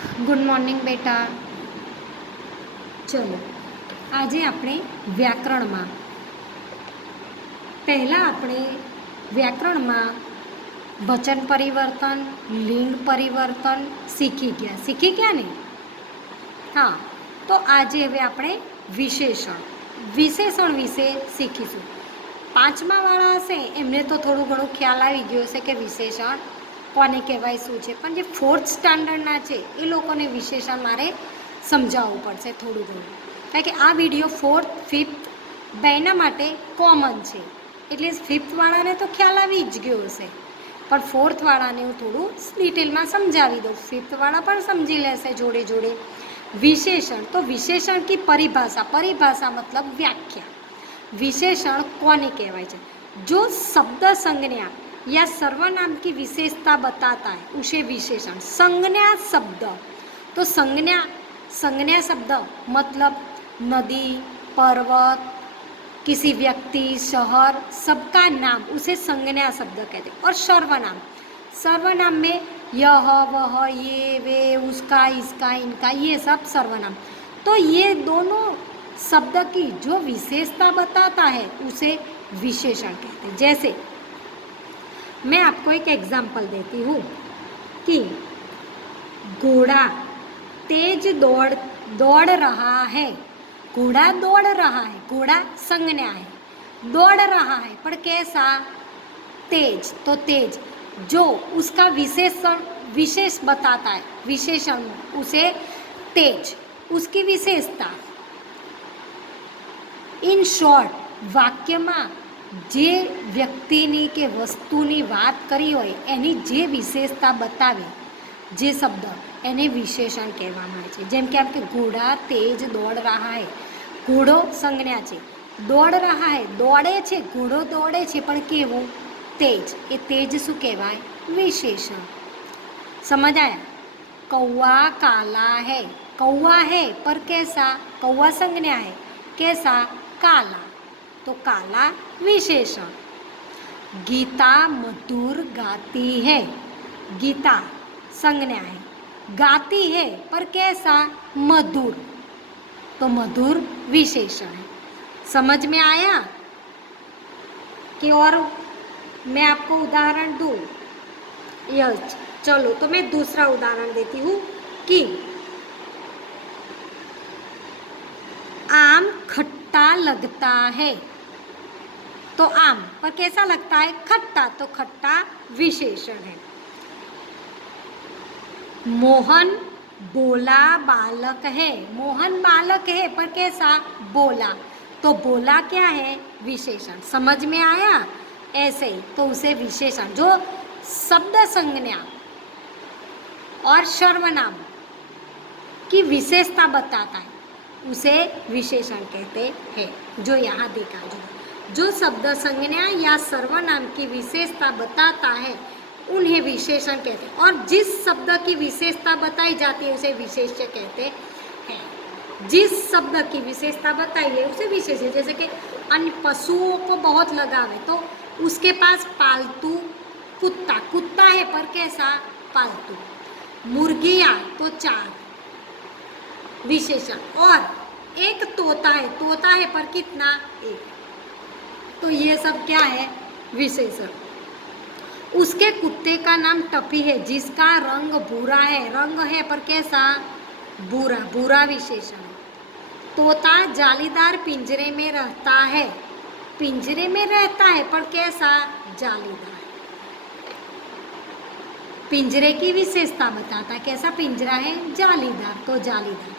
Good morning બેટા. ચલો આજે આપણે વ્યાકરણમાં પહેલાં આપણે વ્યાકરણમાં વચન પરિવર્તન, લિંગ પરિવર્તન શીખી ગયા ને? હા, તો આજે હવે આપણે વિશેષણ વિશે શીખીશું. પાંચમાવાળા હશે એમને તો થોડું ઘણું ખ્યાલ આવી ગયો હશે કે વિશેષણ કોને કહેવાય, શું છે. પણ જે 4th સ્ટાન્ડર્ડના છે એ લોકોને વિશેષણ મારે સમજાવવું પડશે થોડું ઘણું, કારણ કે આ વિડીયો 4th 5th બેના માટે કોમન છે. એટલે 5th વાળાને તો ખ્યાલ આવી જ ગયો હશે, પણ 4th વાળાને હું થોડું ડિટેલમાં સમજાવી દઉં. 5th વાળા પણ સમજી લેશે જોડે જોડે. विशेषण, तो विशेषण की परिभाषा मतलब व्याख्या. विशेषण कोने कहवाय है? जो शब्द संज्ञा या सर्वनाम की विशेषता बताता है उसे विशेषण. संज्ञा शब्द, तो संज्ञा शब्द मतलब नदी, पर्वत, किसी व्यक्ति, शहर, सबका नाम, उसे संज्ञा शब्द कहते हैं. और सर्वनाम में यह, वह, ये, वे, उसका, इसका, इनका, ये सब सर्वनाम. तो ये दोनों शब्द की जो विशेषता बताता है उसे विशेषण कहते हैं. जैसे मैं आपको एक एग्जाम्पल देती हूँ कि घोड़ा तेज दौड़ रहा है. घोड़ा दौड़ रहा है, घोड़ा संज्ञा है. दौड़ रहा है पर कैसा? तेज. तो तेज जो उसका विशेष बताता है, विशेषण उसे तेज, उसकी विशेषता. इन शॉर्ट वाक्यમાં જે વ્યક્તિની કે વસ્તુની વાત કરી હોય એની જે વિશેષતા બતાવે જે શબ્દ એને વિશેષણ કહેવામાં આવે છે. જેમ કે આપણે ઘોડા તેજ દોડ રહા હૈ, ઘોડો સંજ્ઞા છે. દોડ રહા હૈ, દોડે છે, ઘોડો દોડે છે પણ કેવું? तेज. ये तेज शू कहवाय? विशेषण. समझ आया? कौवा काला है, कौवा है पर कैसा? कौवा संज्ञा है, कैसा? काला. तो काला विशेषण. गीता मधुर गाती है, गीता संज्ञा है, गाती है पर कैसा? मधुर. तो मधुर विशेषण है. समझ में आया? कि और मैं आपको उदाहरण दूँ? यस. चलो तो मैं दूसरा उदाहरण देती हूँ कि आम खट्टा लगता है. तो आम पर कैसा लगता है? खट्टा. तो खट्टा विशेषण है. मोहन बोला बालक है, मोहन बालक है पर कैसा? बोला. तो बोला क्या है? विशेषण. समझ में आया? ऐसे ही तो उसे विशेषण जो शब्द संज्ञा और सर्वनाम की विशेषता बताता है उसे विशेषण कहते हैं. जो यहाँ देखा, जो शब्द संज्ञा या सर्वनाम की विशेषता बताता है उन्हें विशेषण कहते हैं. और जिस शब्द की विशेषता बताई जाती है उसे विशेष्य कहते हैं. जिस शब्द की विशेषता बताई है उसे विशेष्य. जैसे कि अन्य पशुओं को बहुत लगाव है तो उसके पास पालतू कुत्ता है पर कैसा? पालतू. मुर्गियाँ तो 4 विशेषण. और एक तोता है पर कितना? 1. तो ये सब क्या है? विशेषण. उसके कुत्ते का नाम टफी है जिसका रंग भूरा है, रंग है पर कैसा? भूरा विशेषण है. तोता जालीदार पिंजरे में रहता है, पिंजरे में रहता है पर कैसा? जालीदार. पिंजरे की विशेषता बताता है. कैसा पिंजरा है? जालीदार. तो जालीदार.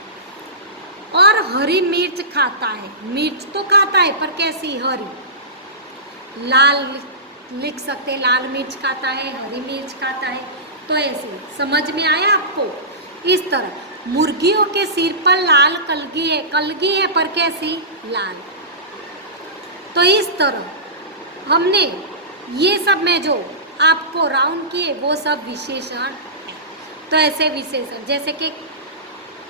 और हरी मिर्च खाता है, मिर्च तो खाता है पर कैसी? हरी. लाल लिख सकते, लाल मिर्च खाता है, हरी मिर्च खाता है. तो ऐसे समझ में आया आपको? इस तरह मुर्गियों के सिर पर लाल कलगी है पर कैसी? लाल. तो इस तरह हमने ये सब में जो आपको राउंड किए वो सब विशेषण है. तो ऐसे विशेषण जैसे कि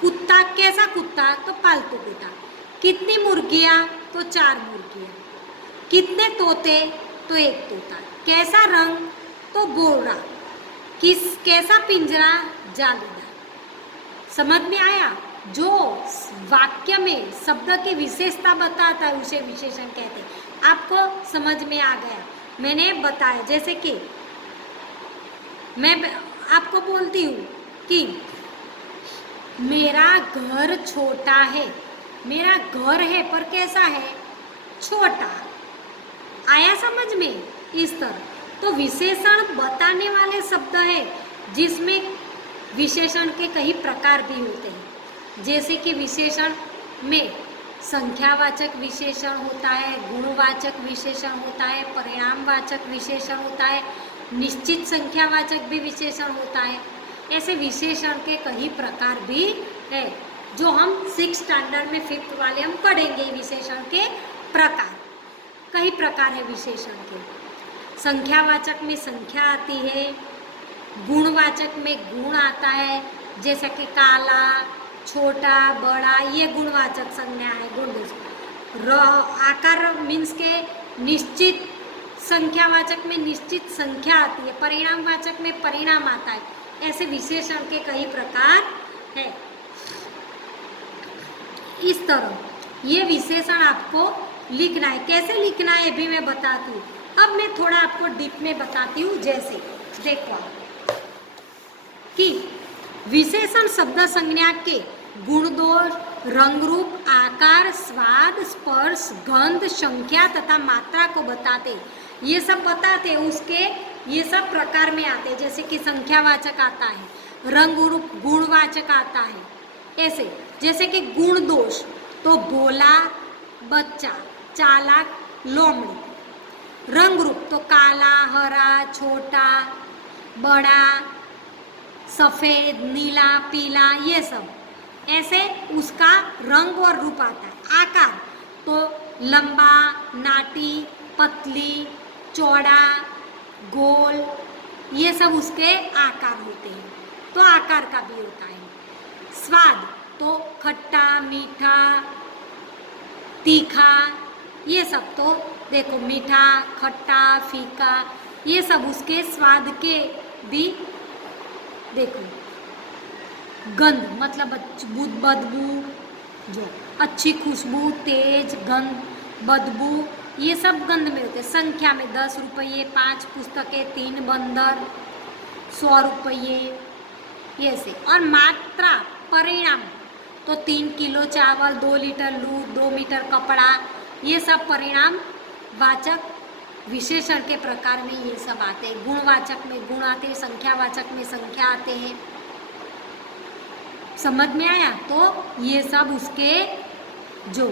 कुत्ता, कैसा कुत्ता? तो पालतू कुत्ता. कितनी मुर्गियाँ? तो 4 मुर्गियाँ. कितने तोते? तो 1 तोता. कैसा रंग? तो गोरा. कैसा पिंजरा? जालीदार. समझ में आया? जो वाक्य में शब्द की विशेषता बताता है उसे विशेषण कहते हैं। आपको समझ में आ गया? मैंने बताया, जैसे कि मैं आपको बोलती हूँ कि मेरा घर छोटा है। मेरा घर है पर कैसा है? छोटा। आया समझ में? इस तरह तो विशेषण बताने वाले शब्द है जिसमें विशेषण के कई प्रकार भी होते हैं। जैसे कि विशेषण में संख्यावाचक विशेषण होता है, गुणवाचक विशेषण होता है, परिणामवाचक विशेषण होता है, निश्चित संख्यावाचक भी विशेषण होता है। ऐसे विशेषण के कई प्रकार भी है जो हम 6 स्टैंडर्ड में 5th वाले हम पढ़ेंगे। विशेषण के प्रकार, कई प्रकार है विशेषण के। संख्यावाचक में संख्या आती है, गुणवाचक में गुण आता है, जैसे कि काला, छोटा, बड़ा, ये गुणवाचक संज्ञा है। गुण आकार मीन्स के निश्चित संख्यावाचक में निश्चित संख्या आती है, परिणामवाचक में परिणाम आता है। ऐसे विशेषण के कई प्रकार है। इस तरह ये विशेषण आपको लिखना है। कैसे लिखना है ये भी मैं बताती हूँ। अब मैं थोड़ा आपको डीप में बताती हूँ। जैसे देखो कि विशेषण शब्द संज्ञा के गुण दोष, रंग रूप, आकार, स्वाद, स्पर्श, गंध, संख्या तथा मात्रा को बताते, ये सब बताते उसके ये सब प्रकार में आते। जैसे कि संख्यावाचक आता है, रंग रूप गुणवाचक आता है। ऐसे जैसे कि गुण दोष तो भोला, बच्चा, चालाक, लोमड़ी। रंग रूप तो काला, हरा, छोटा, बड़ा, सफ़ेद, नीला, पीला, ये सब। ऐसे उसका रंग और रूप आता है। आकार तो लंबा, नाटी, पतली, चौड़ा, गोल, ये सब उसके आकार होते हैं। तो आकार का भी होता है। स्वाद तो खट्टा, मीठा, तीखा, ये सब तो देखो मीठा, खट्टा, फीका, ये सब उसके स्वाद के भी देखो। गंध मतलब बदबू, जो अच्छी खुशबू, तेज गंध, बदबू, ये सब गंध में होते हैं। संख्या में 10 रुपये, 5 पुस्तकें, 3 बंदर, 100 रुपये, ये से। और मात्रा परिणाम तो 3 किलो चावल, 2 लीटर दूध, 2 मीटर कपड़ा, ये सब परिणाम वाचक विशेषण के प्रकार में ये सब आते हैं। गुणवाचक में गुण आते हैं, संख्यावाचक में संख्या आते हैं। समझ में आया? तो ये सब उसके जो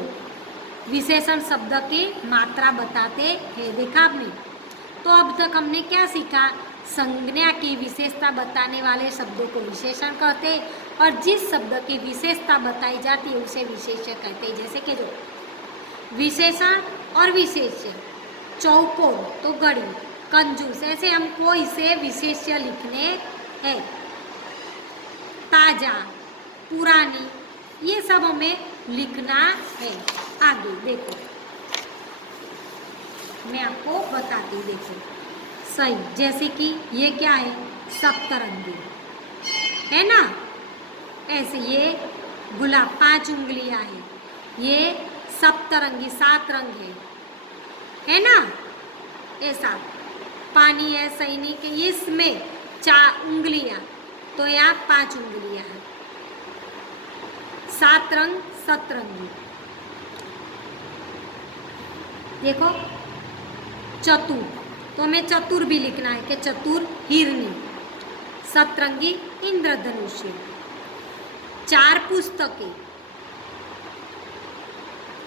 विशेषण शब्द की मात्रा बताते हैं। देखा आपने? तो अब तक हमने क्या सीखा? संज्ञा की विशेषता बताने वाले शब्दों को विशेषण कहते हैं और जिस शब्द की विशेषता बताई जाती है उसे विशेष्य कहते हैं। जैसे कि जो विशेषण और विशेष्य, चौकोर तो घड़ी, कंजूस, ऐसे हमको इसे विशेष्य लिखने हैं। ताजा, पुरानी, ये सब हमें लिखना है। आगे देखो, मैं आपको बताती हूँ। देखो सही, जैसे कि ये क्या है? सप्तरंगी है ना। ऐसे ये गुलाब 5 उंगलियां हैं, ये सप्तरंगी 7 रंग है ना। ऐसा पानी है, सैनिक, इसमें 4 उंगलियां, तो यहाँ 5 उंगलियां हैं। 7 रंग सतरंगी। देखो चतुर, तो हमें चतुर भी लिखना है कि चतुर हिरनी, सतरंगी इंद्रधनुष्य। 4 पुस्तकें,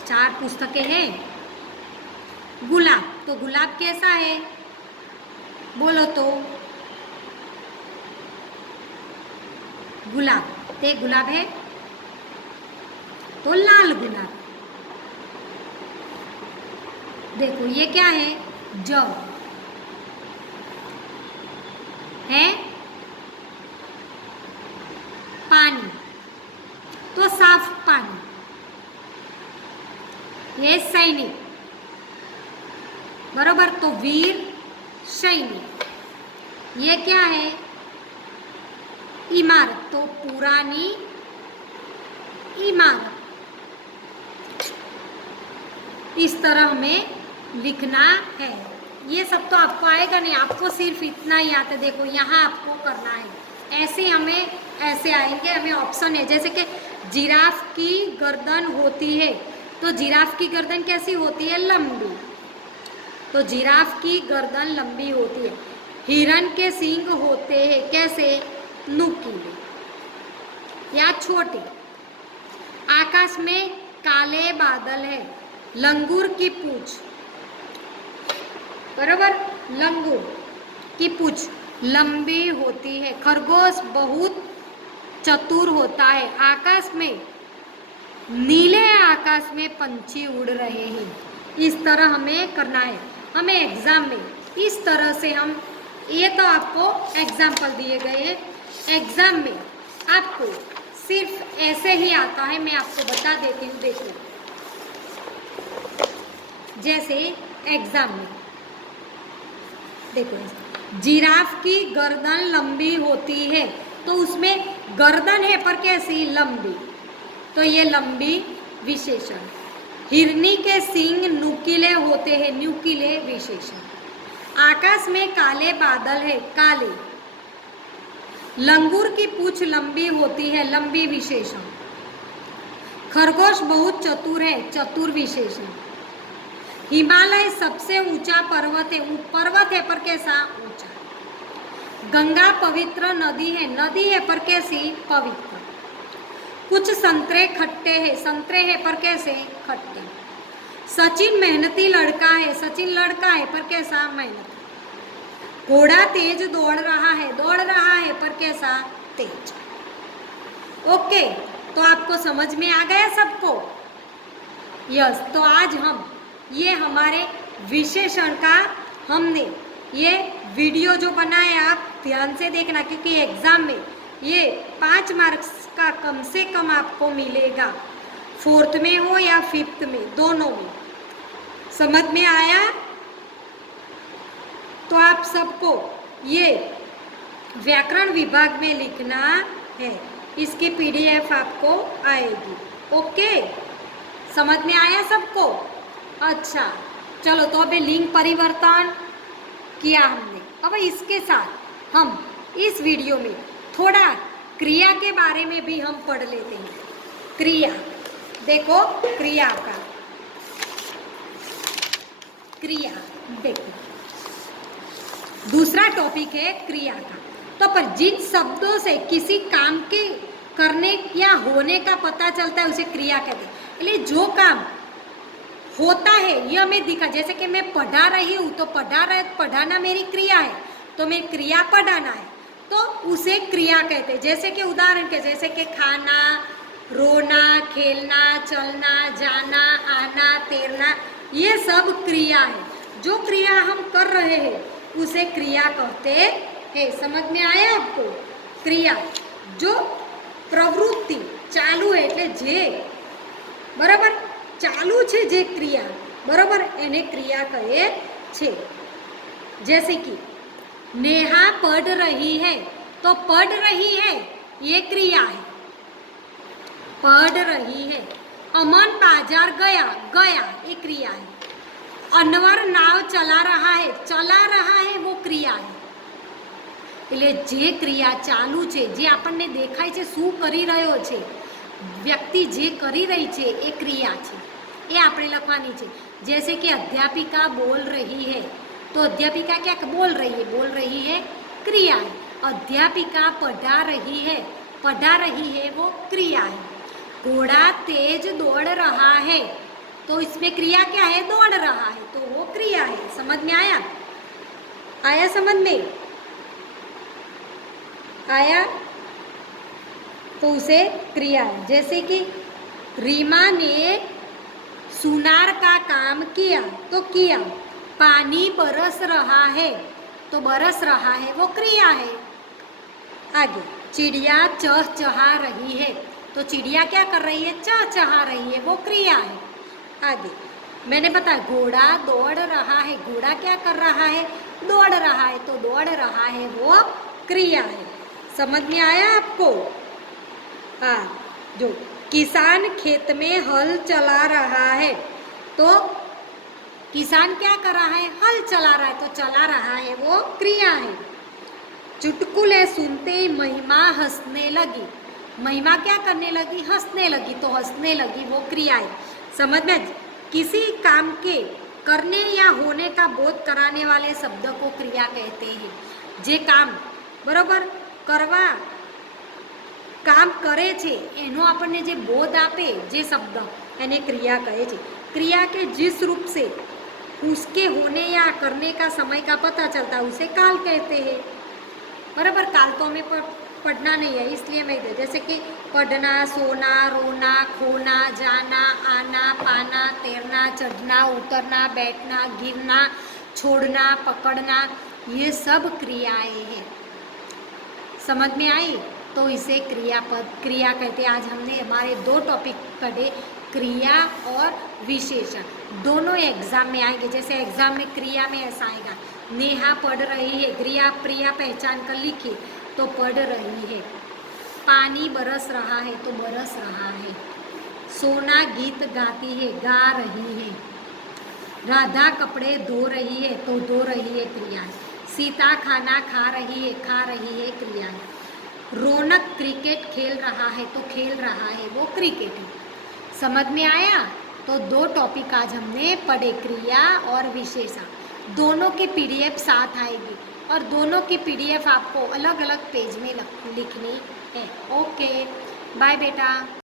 4 पुस्तकें हैं। गुलाब, तो गुलाब कैसा है? बोलो तो। गुलाब, ते गुलाब है तो लाल गुलाब। देखो ये क्या है? जव है। पानी तो साफ पानी, ये सैनिक, बरोबर। तो वीर सैनिक। ये क्या है? इमारत, तो पुरानी इमारत। इस तरह हमें लिखना है। ये सब तो आपको आएगा नहीं, आपको सिर्फ इतना ही आता है। देखो यहाँ आपको करना है, ऐसे हमें ऐसे आएंगे, हमें ऑप्शन है। जैसे कि जिराफ की गर्दन होती है, तो जिराफ की गर्दन कैसी होती है? लंबी। तो जिराफ की गर्दन लंबी होती है। हिरन के सींग होते हैं कैसे? नुकीले या छोटे। आकाश में काले बादल है। लंगूर की पूंछ, बराबर, लंगूर की पूंछ लंबी होती है। खरगोश बहुत चतुर होता है। आकाश में, नीले आकाश में पंछी उड़ रहे हैं। इस तरह हमें करना है। हमें एग्जाम में इस तरह से हम, ये तो आपको एग्जाम्पल दिए गए हैं। एग्जाम में आपको सिर्फ ऐसे ही आता है, मैं आपको बता देती हूँ। देखो, जैसे एग्जाम में देखो, जिराफ की गर्दन लंबी होती है, तो उसमें गर्दन है पर कैसी? लंबी, तो ये लंबी विशेषण। हिरनी के सींग नुकीले होते हैं, नुकीले विशेषण। आकाश में काले बादल है, काले। लंगूर की पूंछ लंबी होती है, लंबी विशेषण। खरगोश बहुत चतुर है, चतुर विशेषण। हिमालय सबसे ऊंचा पर्वत है, पर्वत है पर कैसा? ऊंचा। गंगा पवित्र नदी है, नदी है पर कैसी? पवित्र। कुछ संतरे खट्टे हैं, संतरे हैं पर कैसे? खट्टे। सचिन मेहनती लड़का है, सचिन लड़का है पर कैसा? मेहनती। घोड़ा तेज दौड़ रहा है पर कैसा? तेज। ओके, तो आपको समझ में आ गया सबको? यस। तो आज हम ये हमारे विशेषण का हमने ये वीडियो जो बनाया, आप ध्यान से देखना, क्योंकि एग्जाम में ये 5 मार्क्स का कम से कम आपको मिलेगा। 4th में हो या 5th में, दोनों में। समझ में आया? तो आप सबको ये व्याकरण विभाग में लिखना है। इसकी PDF आपको आएगी। ओके, समझ में आया सबको? अच्छा, चलो, तो अभी लिंग परिवर्तन किया हमने। अब इसके साथ हम इस वीडियो में थोड़ा क्रिया के बारे में भी हम पढ़ लेते हैं। क्रिया, देखो क्रिया का, क्रिया देखो, दूसरा टॉपिक है क्रिया का। तो पर जिन शब्दों से किसी काम के करने या होने का पता चलता है उसे क्रिया कहते हैं। इसलिए जो काम होता है ये हमें दिखा, जैसे कि मैं पढ़ा रही हूँ, तो पढ़ाना मेरी क्रिया है, तो मैं क्रिया पढ़ाना है, तो उसे क्रिया कहते हैं। जैसे कि उदाहरण के, जैसे कि खाना, रोना, खेलना, चलना, जाना, आना, तैरना, ये सब क्रिया है। जो क्रिया हम कर रहे हैं उसे क्रिया कहते हैं। समझ में आया आपको? क्रिया, जो प्रवृत्ति चालू है, એટલે જે, બરાબર, ચાલુ છે જે ક્રિયા, બરાબર, એને ક્રિયા કહે છે। जैसे कि नेहा पढ़ रही है, तो पढ़ रही है ये क्रिया है, पढ़ रही है। अमन बाजार गया, गया ये क्रिया है। अनवर नाव चला रहा है वो क्रिया है। એટલે જે ક્રિયા ચાલુ છે, જે આપણને દેખાય છે શું કરી રહ્યો છે, વ્યક્તિ જે કરી રહી છે એ ક્રિયા છે, એ આપણે લખવાની છે। जैसे कि अध्यापिका बोल रही है, तो अध्यापिका क्या बोल रही है क्रिया है। अध्यापिका पढ़ा रही है वो क्रिया है। घोड़ा तेज दौड़ रहा है, तो इसमें क्रिया क्या है? दौड़ रहा है, तो वो क्रिया है। समझ में आया? आया समझ में? आया? तो उसे क्रिया है। जैसे कि रीमा ने सुनार का काम किया, तो किया। पानी बरस रहा है, तो बरस रहा है वो क्रिया है। आगे, चिड़िया चहचहा रही है, तो चिड़िया क्या कर रही है? चहचहा रही है, वो क्रिया है। आगे मैंने बताया घोड़ा दौड़ रहा है, घोड़ा क्या कर रहा है? दौड़ रहा है, तो दौड़ रहा है वो क्रिया है। समझ में आया आपको? हाँ, जो किसान खेत में हल चला रहा है, तो किसान क्या कर रहा है, हल चला रहा है, तो चला रहा है वो क्रिया है। चुटकुले सुनते ही महिमा हंसने लगी, महिमा क्या करने लगी, हंसने लगी, तो हंसने लगी वो क्रिया है। समझ में, किसी काम के करने या होने का बोध कराने वाले शब्द को क्रिया कहते हैं। जे काम बराबर करवा काम करे छे एनो આપણને જે બોધ આપે જે શબ્દ એને ક્રિયા કહે છે। क्रिया के जिस रूप से उसके होने या करने का समय का पता चलता है उसे काल कहते हैं। बराबर, काल तो हमें पढ़ना नहीं है इसलिए मैं दे, जैसे कि पढ़ना, सोना, रोना, खोना, जाना, आना, पाना, तैरना, चढ़ना, उतरना, बैठना, गिरना, छोड़ना, पकड़ना, ये सब क्रियाएं हैं। समझ में आई, तो इसे क्रियापद क्रिया कहते हैं। आज हमने हमारे 2 टॉपिक पढ़े, क्रिया और विशेषण, दोनों एग्जाम में आएंगे। जैसे एग्जाम में क्रिया में ऐसा आएगा, नेहा पढ़ रही है, क्रिया प्रिया पहचान कर लिखी तो पढ़ रही है। पानी बरस रहा है तो बरस रहा है। सोना गीत गाती है, गा रही है। राधा कपड़े धो रही है तो धो रही है, क्रिया है। सीता खाना खा रही है, खा रही है, क्रिया है। रौनक क्रिकेट खेल रहा है तो खेल रहा है, वो क्रिकेट है। समझ में आया, तो 2 टॉपिक आज हमने पढ़े, क्रिया और विशेषण। दोनों की पीडीएफ साथ आएगी और दोनों की पीडीएफ आपको अलग अलग पेज में लिखनी है। ओके, बाय बेटा।